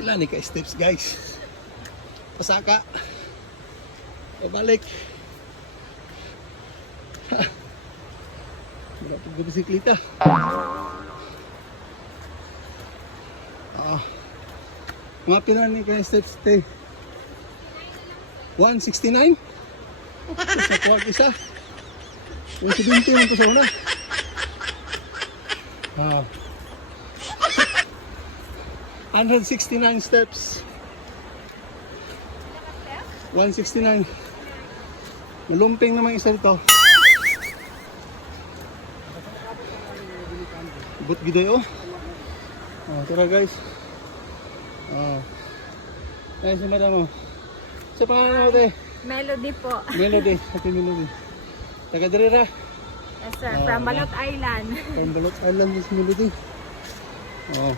Ilan ni ka steps guys. Pasaka. Pabalik. Wala pag bisikleta. Mga pila ni ka steps te. 169. Sa kuwag isa. 170 nito sa una. 169 steps. 169. Malumping naman isa dito. Ibot giday oh. Tara guys. Ayan si madam oh. Sa pangalan mo te? Melody po. Melody. Happy Melody. Taga Dirira. Yes sir, from Balot Island. From Balot Island is Melody. Tara.